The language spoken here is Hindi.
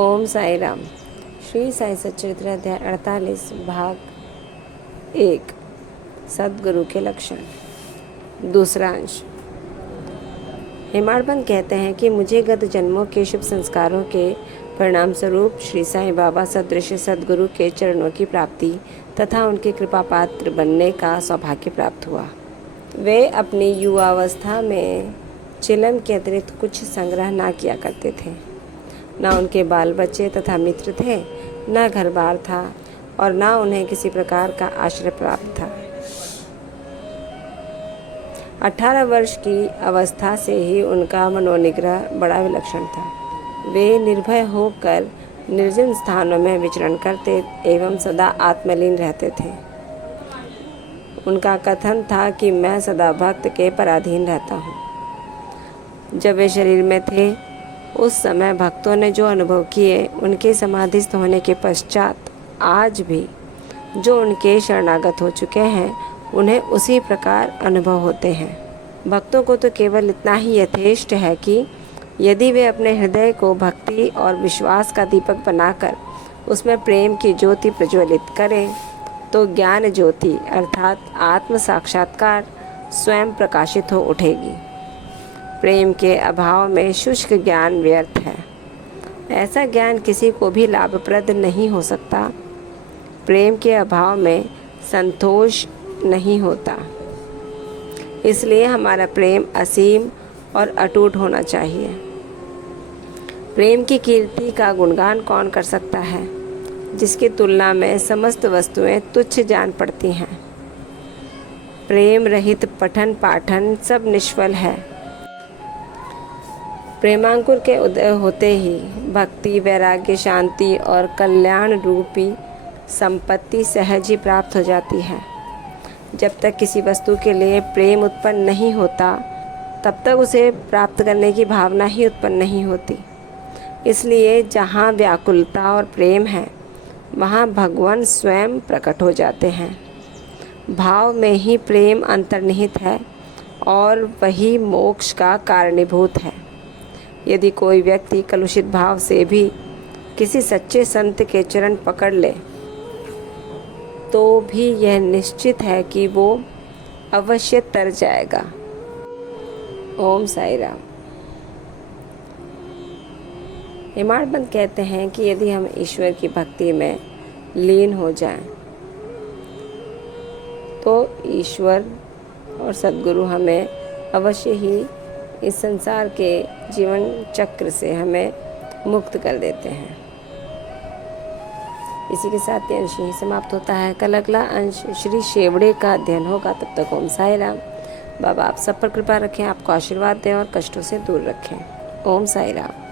ओम साई राम। श्री साई सच्चरित्र अध्याय 48 भाग 1 सद्गुरु के लक्षण। दूसरा अंश। हेमाड़बंद कहते हैं कि मुझे गत जन्मों के शुभ संस्कारों के परिणाम स्वरूप श्री साईं बाबा सदृश सद्गुरु के चरणों की प्राप्ति तथा उनके कृपा पात्र बनने का सौभाग्य प्राप्त हुआ। वे अपनी युवावस्था में चिलम के अतिरिक्त कुछ संग्रह ना किया करते थे। ना उनके बाल बच्चे तथा मित्र थे, ना घर बार था और ना उन्हें किसी प्रकार का आश्रय प्राप्त था। 18 वर्ष की अवस्था से ही उनका मनोनिग्रह बड़ा विलक्षण था। वे निर्भय होकर निर्जन स्थानों में विचरण करते एवं सदा आत्मलीन रहते थे। उनका कथन था कि मैं सदा भक्त के पराधीन रहता हूँ। जब वे शरीर में थे उस समय भक्तों ने जो अनुभव किए, उनके समाधिस्थ होने के पश्चात आज भी जो उनके शरणागत हो चुके हैं उन्हें उसी प्रकार अनुभव होते हैं। भक्तों को तो केवल इतना ही यथेष्ट है कि यदि वे अपने हृदय को भक्ति और विश्वास का दीपक बनाकर उसमें प्रेम की ज्योति प्रज्वलित करें तो ज्ञान ज्योति अर्थात आत्म साक्षात्कार स्वयं प्रकाशित हो उठेगी। प्रेम के अभाव में शुष्क ज्ञान व्यर्थ है। ऐसा ज्ञान किसी को भी लाभप्रद नहीं हो सकता। प्रेम के अभाव में संतोष नहीं होता। इसलिए हमारा प्रेम असीम और अटूट होना चाहिए। प्रेम की कीर्ति का गुणगान कौन कर सकता है, जिसकी तुलना में समस्त वस्तुएं तुच्छ जान पड़ती हैं। प्रेम रहित पठन पाठन सब निष्फल है। प्रेमांकुर के उदय होते ही भक्ति, वैराग्य, शांति और कल्याण रूपी संपत्ति सहज ही प्राप्त हो जाती है। जब तक किसी वस्तु के लिए प्रेम उत्पन्न नहीं होता तब तक उसे प्राप्त करने की भावना ही उत्पन्न नहीं होती। इसलिए जहाँ व्याकुलता और प्रेम है वहाँ भगवान स्वयं प्रकट हो जाते हैं। भाव में ही प्रेम अंतर्निहित है और वही मोक्ष का कारणीभूत है। यदि कोई व्यक्ति कलुषित भाव से भी किसी सच्चे संत के चरण पकड़ ले तो भी यह निश्चित है कि वो अवश्य तर जाएगा। ओम साई राम। हेमाड़बंद कहते हैं कि यदि हम ईश्वर की भक्ति में लीन हो जाएं तो ईश्वर और सद्गुरु हमें अवश्य ही इस संसार के जीवन चक्र से हमें मुक्त कर देते हैं। इसी के साथ ये अंश यही समाप्त होता है। कल अगला अंश श्री शेवड़े का अध्ययन होगा। तब तक ओम साई राम। बाबा आप सब पर कृपा रखें, आपको आशीर्वाद दें और कष्टों से दूर रखें। ओम साई राम।